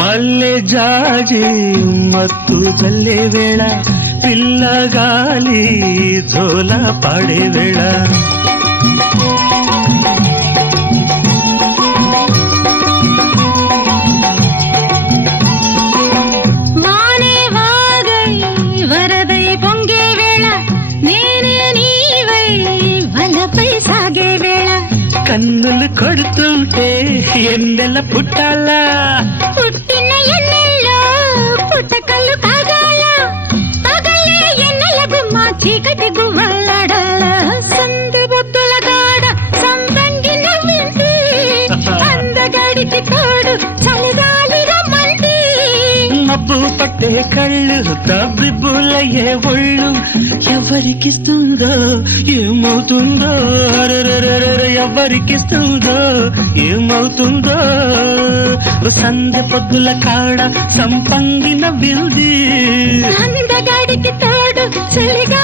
మల్లె జాజి మత్తు చల్లే వేళ పిల్లగాలి జోల పాడే వేళ వానే వాగై వరదై పొంగే వేళ నేనే నీవై వలపై సాగే వేళ కన్నులు కొడుతుంటే ఎన్నెల పుట్టాలా పుట్టిన ఎన్నెల్లో పుట్టకల్లు కాగాల పగలే ఎన్నెల గుమ్మ చీకటి గువ్వలాడాల సంది బొద్దుల గాడ సంతంగి నవ్వింది అందగాడికి తోడు చలిగాలి రమ్మంది మబ్బు పట్టే కళ్ళు తబ్బిబ్బులయ్యే ఒళ్ళు ఎవరికిస్తుందో ఏమవుతుందో ఎవరికిస్తుందో ఏమవుతుందో సంధ్య పొద్దుల కాడ సంపంగిన బిల్ది అందగాడికి తోడు చలిగా